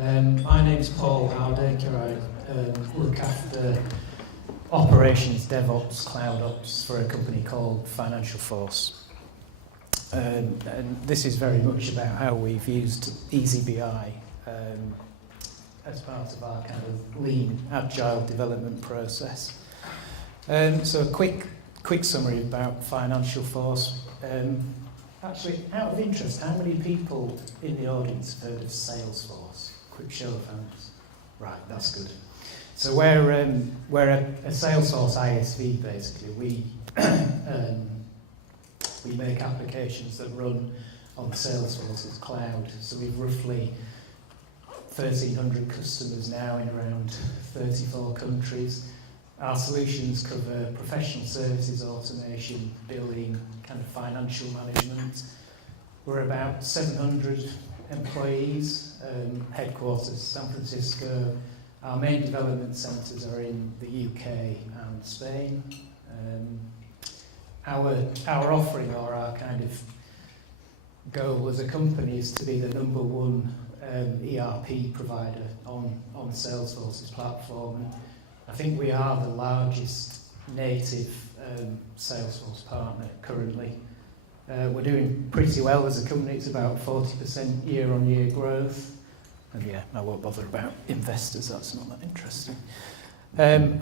My name's Paul Hardaker. I look after operations, DevOps, Cloud Ops for a company called FinancialForce. And this is very much about how we've used eazyBI as part of our kind of lean, agile development process. So a quick summary about FinancialForce. Actually, out of interest, how many people in the audience have heard of Salesforce? Quick show of hands. Right, that's good. So we're a Salesforce ISV basically. We make applications that run on Salesforce's cloud. So we've roughly 1,300 customers now in around 34 countries. Our solutions cover professional services, automation, billing, kind of financial management. We're about 700 employees, headquarters San Francisco. Our main development centres are in the UK and Spain. Our offering, or our kind of goal as a company, is to be the number one ERP provider on Salesforce's platform. And I think we are the largest native Salesforce partner currently. We're doing pretty well as a company. It's about 40% year-on-year growth. And yeah, I won't bother about investors, that's not that interesting.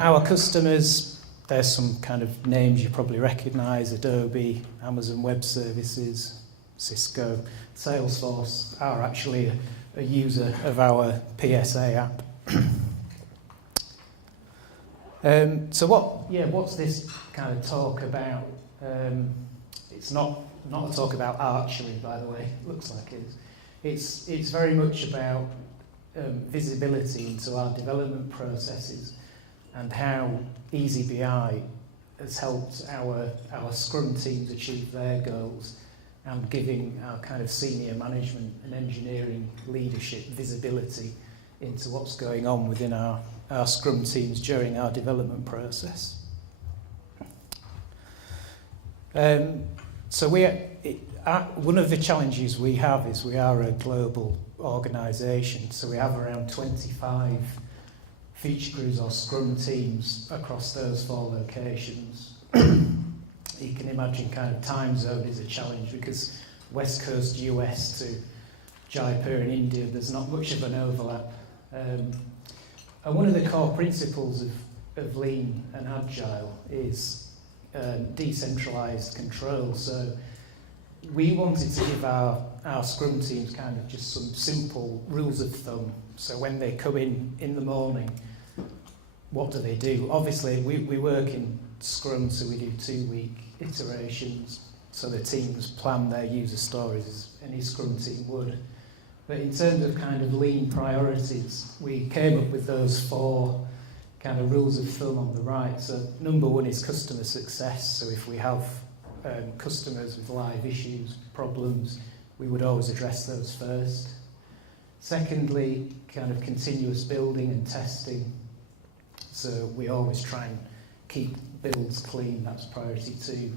Our customers, there's some kind of names you probably recognise: Adobe, Amazon Web Services, Cisco. Salesforce are actually a user of our PSA app. So what's this kind of talk about? It's not a talk about archery, by the way. It looks like it is. It's very much about visibility into our development processes and how eazyBI has helped our Scrum teams achieve their goals, and giving our kind of senior management and engineering leadership visibility into what's going on within our Scrum teams during our development process. So one of the challenges we have is we are a global organisation, so we have around 25 feature crews or Scrum teams across those 4 locations. You can imagine kind of time zone is a challenge, because West Coast US to Jaipur in India, there's not much of an overlap. And one of the core principles of lean and agile is decentralised control. So we wanted to give our Scrum teams kind of just some simple rules of thumb. So when they come in the morning, what do? Obviously, we work in Scrum, so we do 2-week iterations, so the teams plan their user stories as any Scrum team would. But in terms of kind of lean priorities, we came up with those 4 kind of rules of thumb on the right. So number 1 is customer success. So if we have customers with live issues, problems, we would always address those first. Secondly, kind of continuous building and testing. So we always try and keep builds clean. That's priority 2.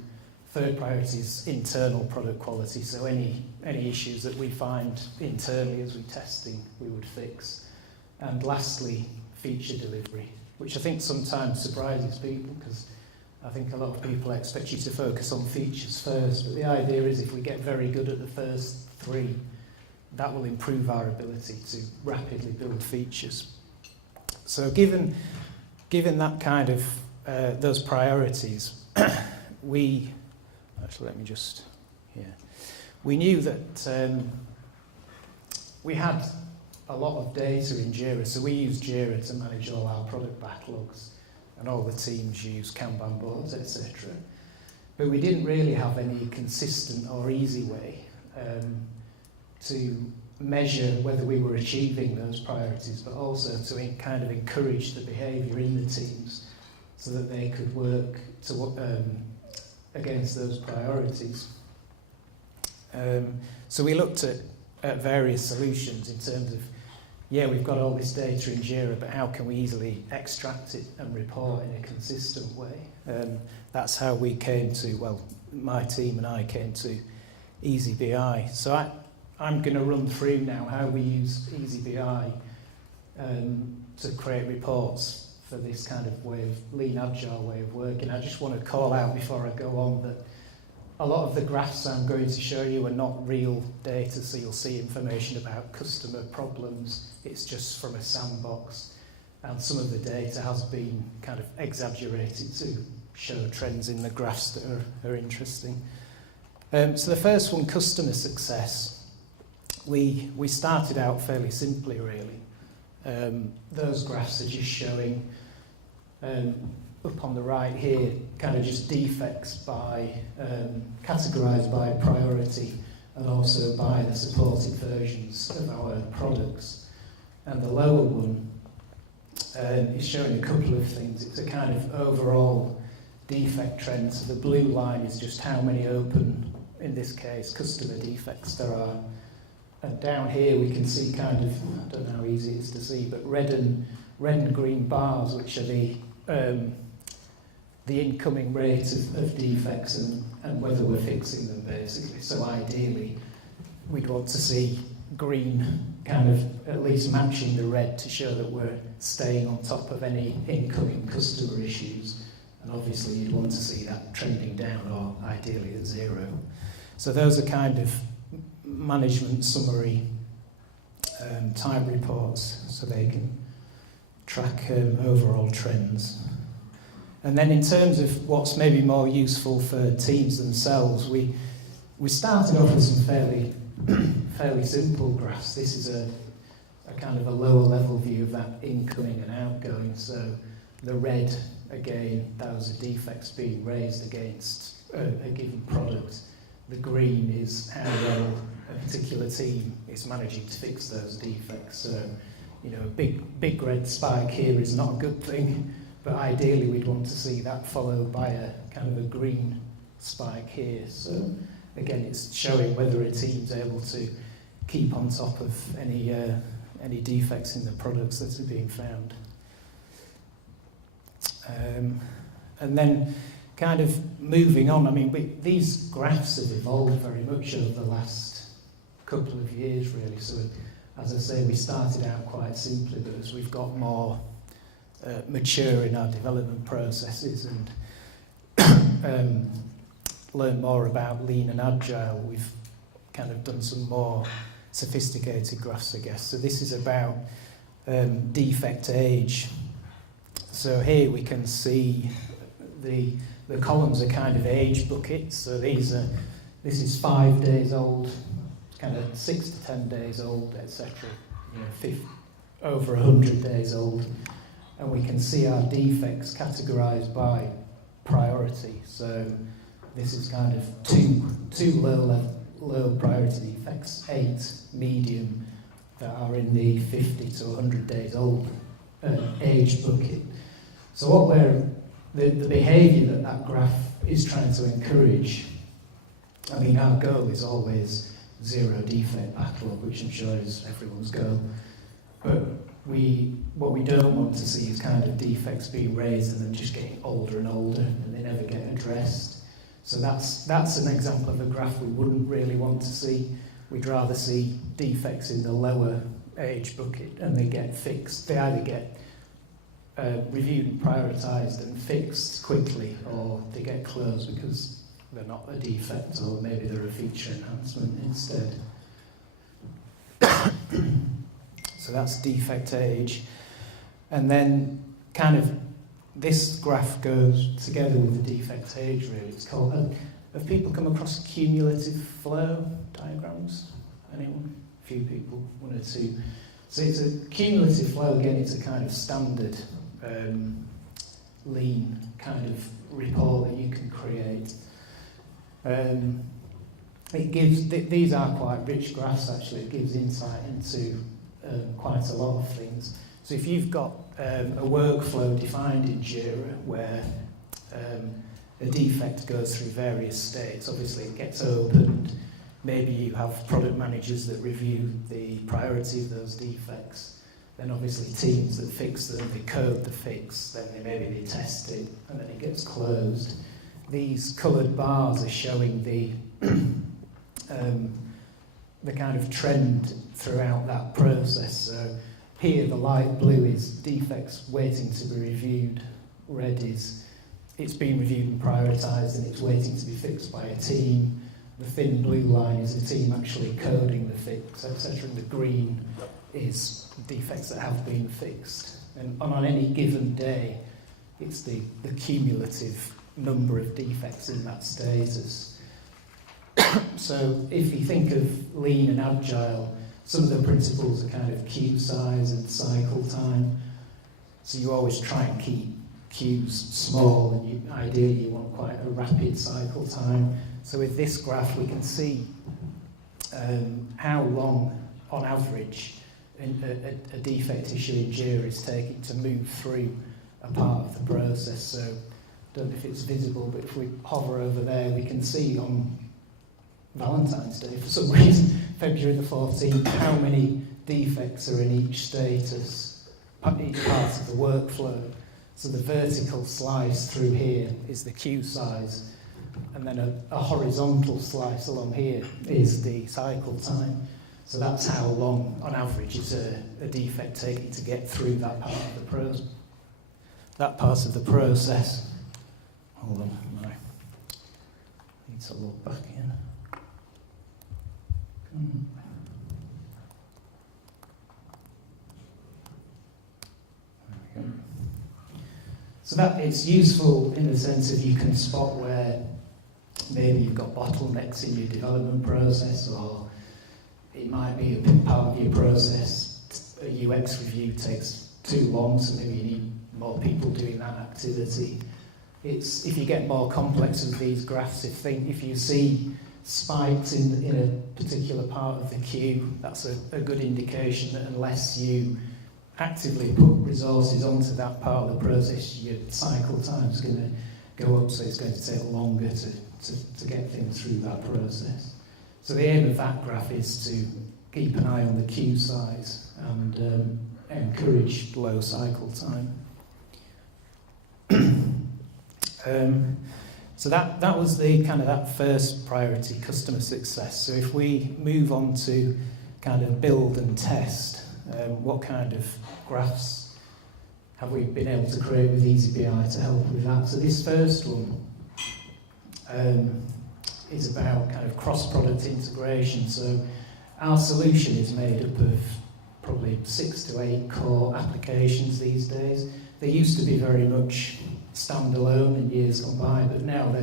Third priority is internal product quality. So any issues that we find internally as we're testing, we would fix. And lastly, feature delivery, which I think sometimes surprises people, because I think a lot of people expect you to focus on features first. But the idea is, if we get very good at the first 3, that will improve our ability to rapidly build features. So given that kind of those priorities, we knew that we had a lot of data in Jira, so we use Jira to manage all our product backlogs, and all the teams use Kanban boards, etc. But we didn't really have any consistent or easy way to measure whether we were achieving those priorities, but also to kind of encourage the behaviour in the teams so that they could work against those priorities. So we looked at various solutions in terms of, we've got all this data in Jira, but how can we easily extract it and report in a consistent way? That's how we came to, my team and I came to eazyBI. So I'm going to run through now how we use eazyBI to create reports for this kind of way of lean agile way of working. I just want to call out before I go on that a lot of the graphs I'm going to show you are not real data, so you'll see information about customer problems. It's just from a sandbox, and some of the data has been kind of exaggerated to show trends in the graphs that are interesting. So the first one, customer success. We started out fairly simply, really. Those graphs are just showing, up on the right here, kind of just defects by categorised by priority and also by the supported versions of our products. And the lower one is showing a couple of things. It's a kind of overall defect trend. So the blue line is just how many open, in this case, customer defects there are. And down here we can see kind of, I don't know how easy it is to see, but red and green bars, which are the incoming rate of defects and whether we're fixing them, basically. So ideally, we'd want to see green kind of at least matching the red to show that we're staying on top of any incoming customer issues. And obviously, you'd want to see that trending down or ideally at zero. So those are kind of management summary type reports, so they can track overall trends. And then in terms of what's maybe more useful for teams themselves, we started off with some fairly simple graphs. This is a kind of a lower level view of that incoming and outgoing. So the red, again, those are defects being raised against a given product. The green is how well a particular team is managing to fix those defects. So, you know, a big red spike here is not a good thing, but ideally we'd want to see that followed by a kind of a green spike here. So again, it's showing whether a team's able to keep on top of any defects in the products that are being found. And then kind of moving on, I mean, these graphs have evolved very much over the last couple of years, really. So, as I say, we started out quite simply, but as we've got more mature in our development processes and learn more about lean and agile, we've kind of done some more sophisticated graphs, I guess. So this is about defect age. So here we can see the columns are kind of age buckets. So this is 5 days old, kind of 6 to 10 days old, etc. You know, over 100 days old. And we can see our defects categorised by priority. So this is kind of two low priority defects, 8 medium that are in the 50 to 100 days old age bucket. So what the behaviour that graph is trying to encourage, I mean, our goal is always zero defect backlog, which I'm sure is everyone's goal. But what we don't want to see is kind of defects being raised and then just getting older and older and they never get addressed. So that's an example of a graph we wouldn't really want to see. We'd rather see defects in the lower age bucket and they get fixed. They either get reviewed and prioritised and fixed quickly, or they get closed because they're not a defect, or maybe they're a feature enhancement instead. So that's defect age. And then kind of this graph goes together with the defect age, really. It's called, have people come across cumulative flow diagrams? Anyone? A few people, one or two. So it's a cumulative flow, again, it's a kind of standard lean kind of report that you can create. It gives, these are quite rich graphs actually, it gives insight into quite a lot of things. So if you've got a workflow defined in Jira where a defect goes through various states, obviously it gets opened, maybe you have product managers that review the priority of those defects, then obviously teams that fix them, they code the fix, then maybe they test it, and then it gets closed. These coloured bars are showing the the kind of trend throughout that process. So here the light blue is defects waiting to be reviewed, red is it's been reviewed and prioritised and it's waiting to be fixed by a team. The thin blue line is the team actually coding the fix, etc. And the green is defects that have been fixed. And on any given day, it's the cumulative number of defects in that status. So if you think of lean and agile, some of the principles are kind of queue size and cycle time. So you always try and keep queues small, and ideally you want quite a rapid cycle time. So with this graph we can see how long on average a defect issue in Jira is taking to move through a part of the process. So I don't know if it's visible, but if we hover over there we can see on Valentine's Day for some reason, February the 14th, how many defects are in each status, each part of the workflow. So the vertical slice through here is the queue size, and then a horizontal slice along here is the cycle time. So that's how long, on average, is a defect taking to get through that part of the process. Hold on, I need to log back in. There we go. So that it's useful in the sense that you can spot where maybe you've got bottlenecks in your development process, or it might be a big part of your process. A UX review takes too long, so maybe you need more people doing that activity. It's if you get more complex with these graphs, if you see spikes in a particular part of the queue, that's a good indication that unless you actively put resources onto that part of the process, your cycle time is going to go up, so it's going to take longer to get things through that process. So the aim of that graph is to keep an eye on the queue size and encourage low cycle time. So that was the kind of that first priority, customer success. So if we move on to kind of build and test, what kind of graphs have we been able to create with eazyBI to help with that? So this first one is about kind of cross-product integration. So our solution is made up of probably 6 to 8 core applications these days. They used to be very much standalone in years gone by, but now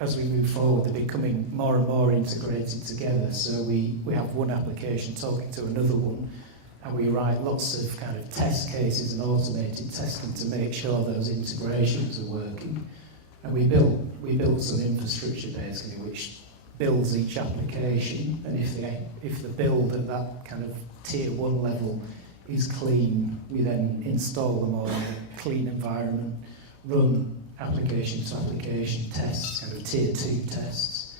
as we move forward, they're becoming more and more integrated together. So we have one application talking to another one, and we write lots of kind of test cases and automated testing to make sure those integrations are working. And we built some infrastructure basically which builds each application, and if the build at that kind of tier 1 level is clean, we then install them all in a clean environment, run application to application tests, kind of tier 2 tests,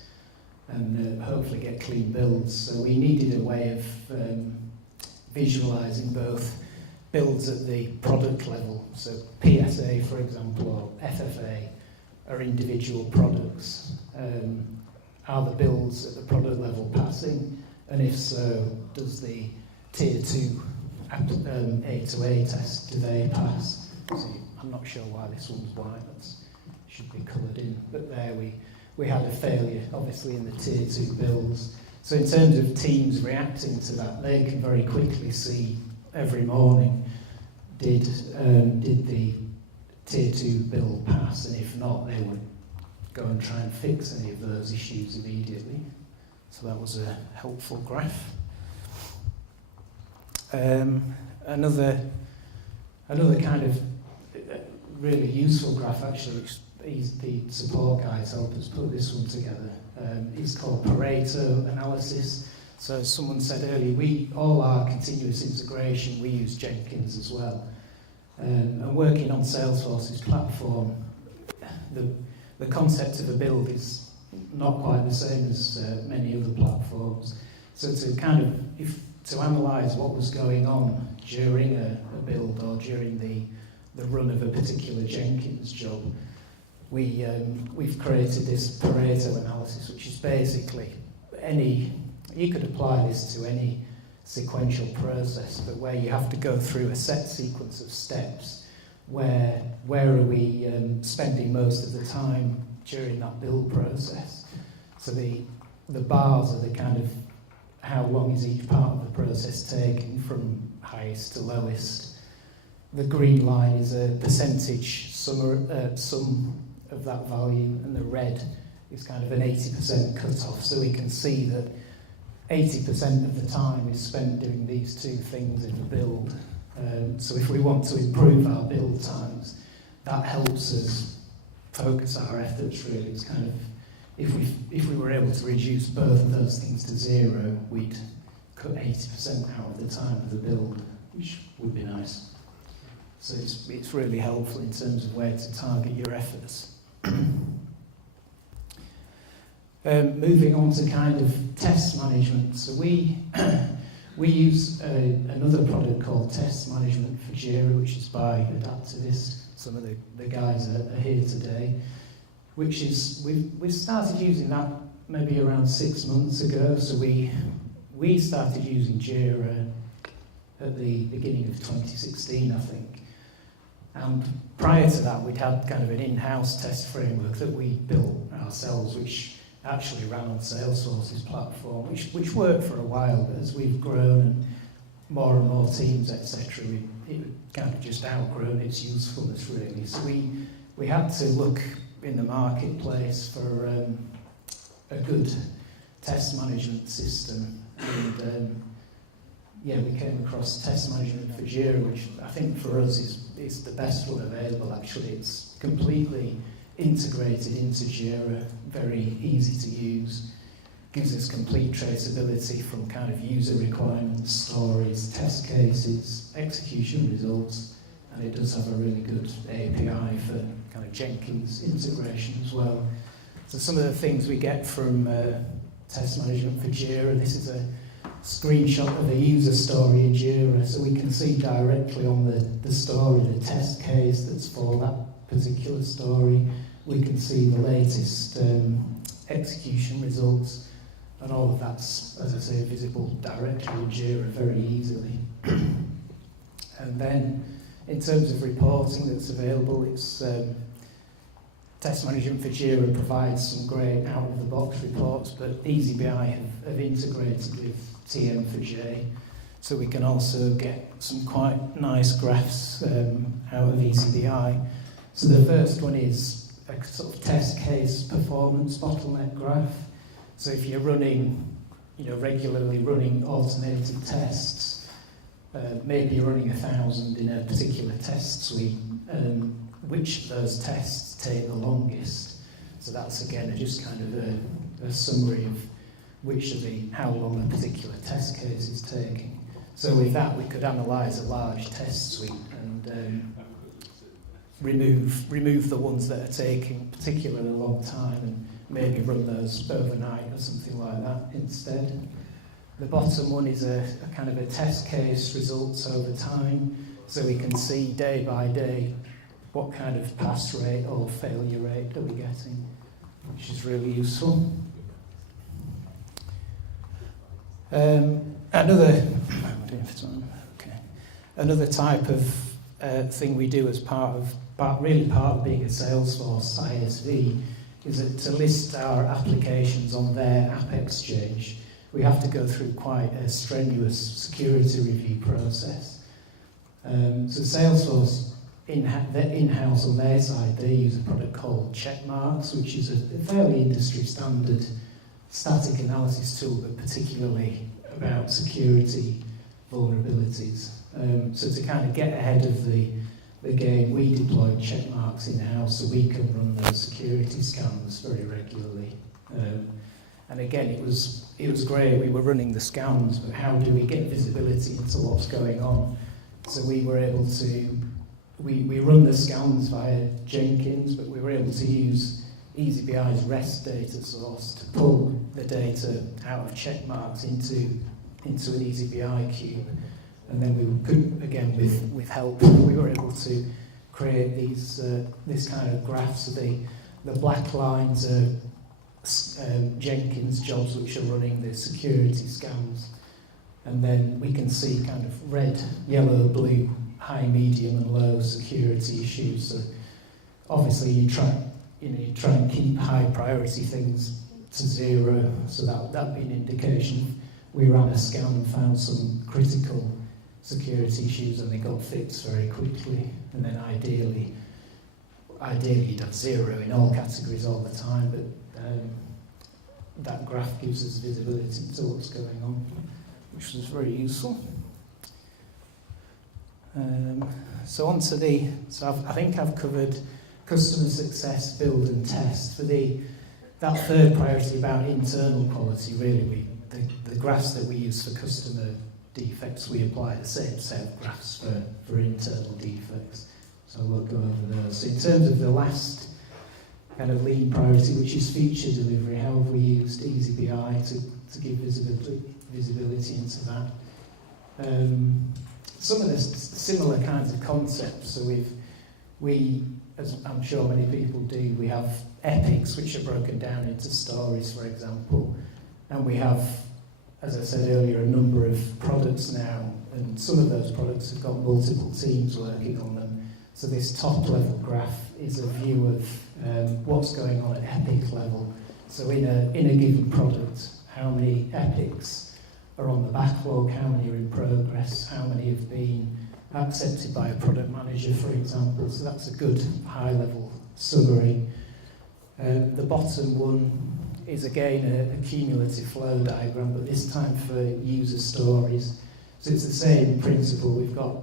and hopefully get clean builds. So we needed a way of visualizing both builds at the product level. So PSA, for example, or FFA are individual products. Are the builds at the product level passing? And if so, does the tier 2 A to A test, do they pass? So I'm not sure why this one's white, that should be coloured in. But there we had a failure, obviously, in the tier 2 builds. So in terms of teams reacting to that, they can very quickly see every morning, did the tier 2 build pass, and if not, they would go and try and fix any of those issues immediately. So that was a helpful graph. Another kind of really useful graph, actually, which the support guys helped us put this one together. It's called Pareto Analysis. So as someone said earlier, all our continuous integration, we use Jenkins as well. And working on Salesforce's platform, the concept of a build is not quite the same as many other platforms. So to analyse what was going on during a build or during the run of a particular Jenkins job, we've created this Pareto analysis, which is basically any you could apply this to any sequential process, but where you have to go through a set sequence of steps, where are we spending most of the time during that build process. So the bars are the kind of how long is each part of the process taking from highest to lowest. The green line is a percentage sum of that value, and the red is kind of an 80% cut-off. So we can see that 80% of the time is spent doing these two things in the build. So if we want to improve our build times, that helps us focus our efforts really. It's kind of, if we were able to reduce both of those things to zero, we'd cut 80% out of the time of the build, which would be nice. So it's really helpful in terms of where to target your efforts. Moving on to kind of test management. So we use another product called Test Management for Jira, which is by Adaptavist. Some of the guys are here today. Which is, we started using that maybe around 6 months ago. So we started using Jira at the beginning of 2016, I think. And prior to that, we'd had kind of an in-house test framework that we built ourselves, which actually ran on Salesforce's platform, which worked for a while, but as we've grown and more teams, etc., it kind of just outgrown its usefulness, really. So we had to look in the marketplace for a good test management system, and we came across Test Management for Jira, which I think for us is the best one available. Actually, it's completely integrated into Jira, very easy to use, gives us complete traceability from kind of user requirements, stories, test cases, execution results, and it does have a really good API for kind of Jenkins integration as well. So some of the things we get from Test Management for Jira, this is a screenshot of a user story in Jira, so we can see directly on the story the test case that's for that particular story. We can see the latest execution results, and all of that's, as I say, visible directly in Jira very easily. And then, in terms of reporting that's available, it's Test Management for Jira provides some great out-of-the-box reports, but eazyBI have integrated with TM4J, so we can also get some quite nice graphs out of eazyBI. So the first one is a sort of test case performance bottleneck graph. So if you're running, regularly running automated tests, maybe you're running 1,000 in a particular test suite, which of those tests take the longest? So that's again just kind of a summary of how long a particular test case is taking. So with that, we could analyse a large test suite and remove the ones that are taking particularly a long time and maybe run those overnight or something like that instead. The bottom one is a kind of a test case results over time, so we can see day by day what kind of pass rate or failure rate are we getting, which is really useful. Another type of thing we do as part of being a Salesforce ISV is to list our applications on their App Exchange. We have to go through quite a strenuous security review process. So Salesforce, in-house on their side, they use a product called Checkmarks, which is a fairly industry standard static analysis tool, but particularly about security vulnerabilities. So to kind of get ahead of the game, we deployed Checkmarks in-house so we can run those security scans very regularly. And again, it was great. We were running the scans, but how do we get visibility into what's going on? So we were able to, we run the scans via Jenkins, but we were able to use eazyBI's REST data source to pull the data out of Checkmarks into an eazyBI queue. And then we could, again, with help, we were able to create this kind of graph. So the black lines are Jenkins jobs which are running the security scans. And then we can see kind of red, yellow, blue, high, medium and low security issues. So obviously you try and keep high priority things to 0, so that'd be an indication. We ran a scan and found some critical security issues and they got fixed very quickly. And then ideally you'd have 0 in all categories all the time, but that graph gives us visibility to what's going on, which was very useful. So I think I've covered customer success, build and test. For that third priority about internal quality, really, the graphs that we use for customer defects, we apply the same set of graphs for internal defects. So I won't go over those. So in terms of the last kind of lead priority, which is feature delivery, how have we used eazyBI to give visibility into that? Some of the similar kinds of concepts. So we, as I'm sure many people do, we have epics which are broken down into stories, for example, and we have, as I said earlier, a number of products now, and some of those products have got multiple teams working on them. So this top level graph is a view of what's going on at epic level. So in a given product, how many epics are on the backlog, how many are in progress, how many have been accepted by a product manager, for example. So that's a good high level summary. The bottom one is again a cumulative flow diagram, but this time for user stories. So it's the same principle. We've got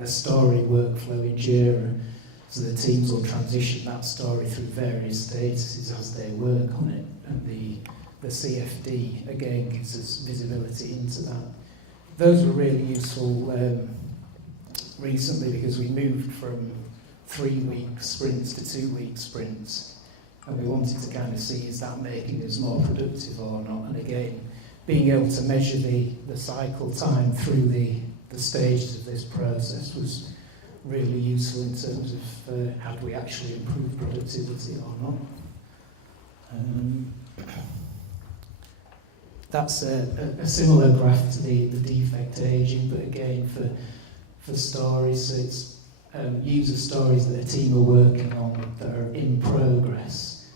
a story workflow in Jira, so the teams will transition that story through various statuses as they work on it, and the CFD again gives us visibility into that. Those were really useful recently because we moved from 3-week sprints to 2-week sprints, and we wanted to kind of see, is that making us more productive or not? And again, being able to measure the cycle time through the stages of this process was really useful in terms of how do we actually improve productivity or not. That's a similar graph to the defect aging, but again for stories. So it's user stories that a team are working on that are in progress.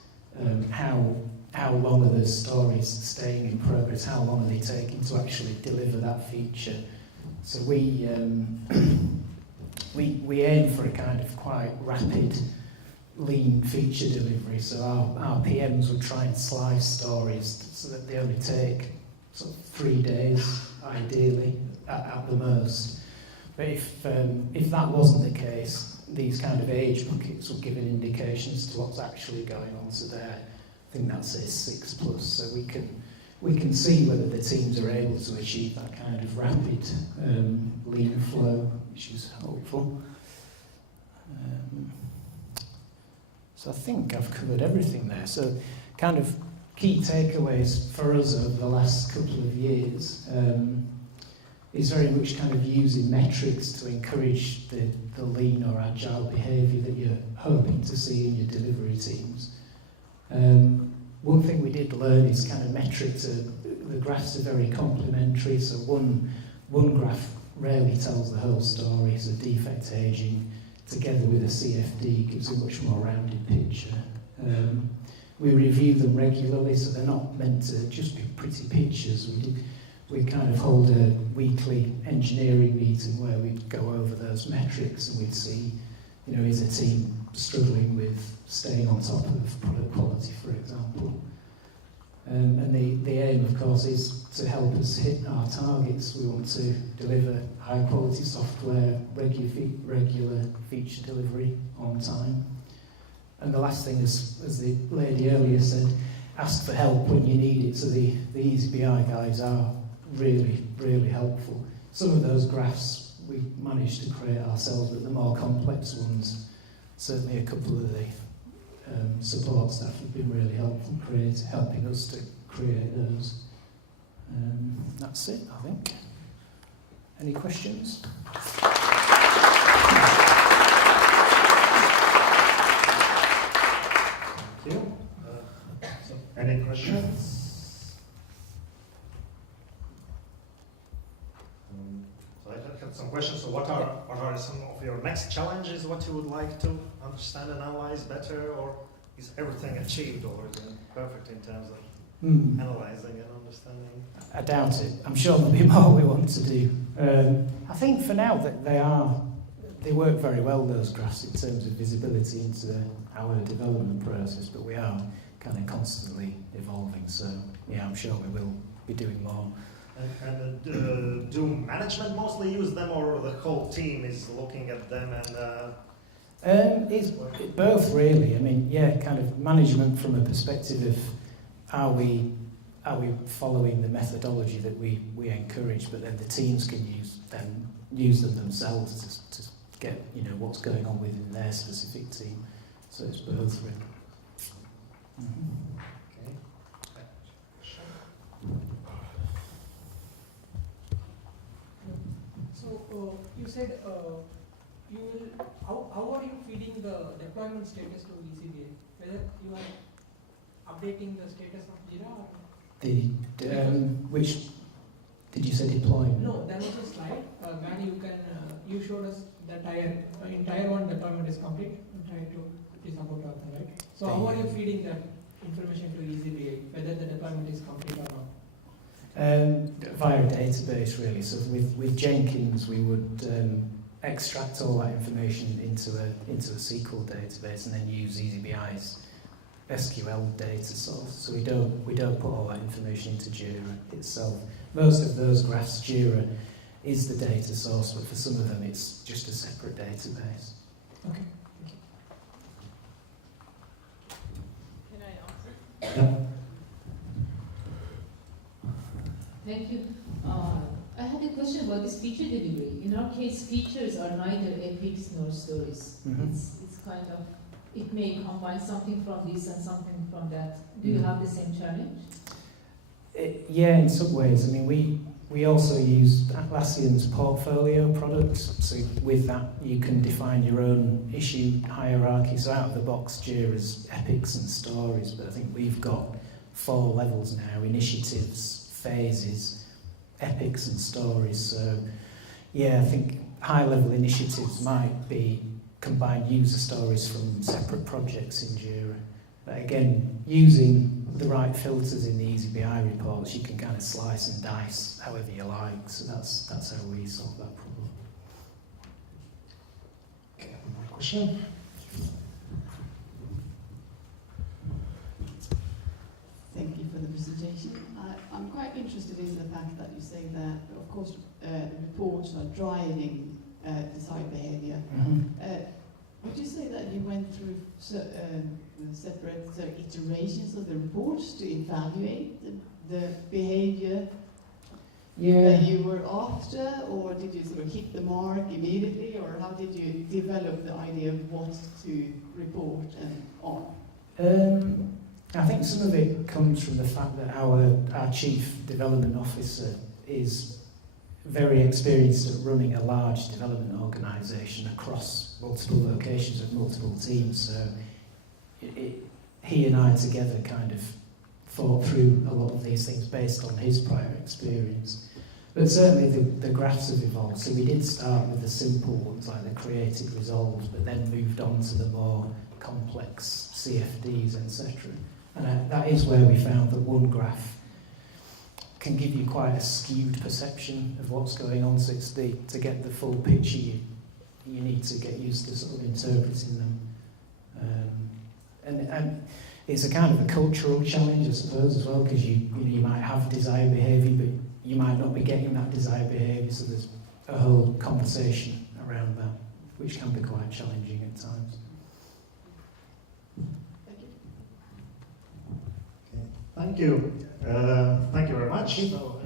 How long are those stories staying in progress? How long are they taking to actually deliver that feature? So we aim for a kind of quite rapid, lean feature delivery. So our PMs would try and slice stories so that they only take sort of 3 days, ideally, at the most. But if that wasn't the case, these kind of age buckets would give an indication as to what's actually going on. So there, I think that says 6+. So we can see whether the teams are able to achieve that kind of rapid lean flow, which is helpful. So I think I've covered everything there. So kind of key takeaways for us over the last couple of years is very much kind of using metrics to encourage the lean or agile behaviour that you're hoping to see in your delivery teams. One thing we did learn is kind of metrics, the graphs are very complementary, so one graph rarely tells the whole story, so defect aging together with a CFD gives a much more rounded picture. We review them regularly, so they're not meant to just be pretty pictures. We kind of hold a weekly engineering meeting where we'd go over those metrics and we'd see, is a team struggling with staying on top of product quality, for example. And the aim, of course, is to help us hit our targets. We want to deliver high-quality software, regular feature delivery on time. And the last thing is, as the lady earlier said, ask for help when you need it. So the eazyBI guys are really, really helpful. Some of those graphs we managed to create ourselves, but the more complex ones, certainly a couple of the support staff have been really helpful helping us to create those. That's it, I think. Any questions? Thank you. questions? So I had some questions. So what are some of your next challenges? What you would like to understand and analyze better, or is everything achieved, or is it perfect in terms of analyzing and understanding? I doubt it. I'm sure there'll be more we want to do. I think for now that they work very well, those graphs, in terms of visibility into our development process, but we are kind of constantly evolving, so yeah, I'm sure we will be doing more. And do management mostly use them, or the whole team is looking at them and... It's both, really. I mean, yeah, kind of management from a perspective of are we following the methodology that we encourage, but then the teams can use them themselves to get what's going on within their specific team. So it's both, really. Okay. So you said you will. How are you feeding the deployment status to eazyBI? Whether you are updating the status of Jira or Which did you say deployment? no? There was a slide where you showed us the in tier 1 deployment is complete. And tier 2 it is about to happen, right? So how are you feeding that information to eazyBI? Whether the deployment is complete or not? Via a database, really. So with Jenkins, we would extract all that information into a SQL database and then use eazyBI's SQL data source. So we don't put all that information into Jira itself. Most of those graphs, Jira is the data source, but for some of them, it's just a separate database. Okay. Can I answer? Yeah. Thank you. I had a question about this feature delivery. In our case, features are neither epics nor stories. Mm-hmm. It's kind of, it may combine something from this and something from that. Do you have the same challenge? Yeah, in some ways. I mean, we also use Atlassian's portfolio products. So with that, you can define your own issue hierarchy. So out of the box, Jira's epics and stories, but I think we've got 4 levels now: initiatives, phases, epics and stories. So yeah, I think high-level initiatives might be combined user stories from separate projects in Jira. But again, using the right filters in the eazyBI reports, you can kind of slice and dice however you like. So that's how we solve that problem. Okay, one more question. Thank you for the presentation. I'm quite interested in the fact that you say that, of course, reports are driving desired behavior. Mm-hmm. Would you say that you went through separate iterations of the reports to evaluate the behavior that you were after, or did you sort of hit the mark immediately, or how did you develop the idea of what to report and on? I think some of it comes from the fact that our Chief Development Officer is very experienced at running a large development organisation across multiple locations and multiple teams. So he and I together kind of thought through a lot of these things based on his prior experience. But certainly the graphs have evolved. So we did start with the simple ones like the created resolves, but then moved on to the more complex CFDs, etc. And that is where we found that one graph can give you quite a skewed perception of what's going on. So it's to get the full picture, you need to get used to sort of interpreting them. And it's a kind of a cultural challenge, I suppose, as well, because you might have desired behaviour, but you might not be getting that desired behaviour. So there's a whole conversation around that, which can be quite challenging at times. Thank you. Thank you very much. So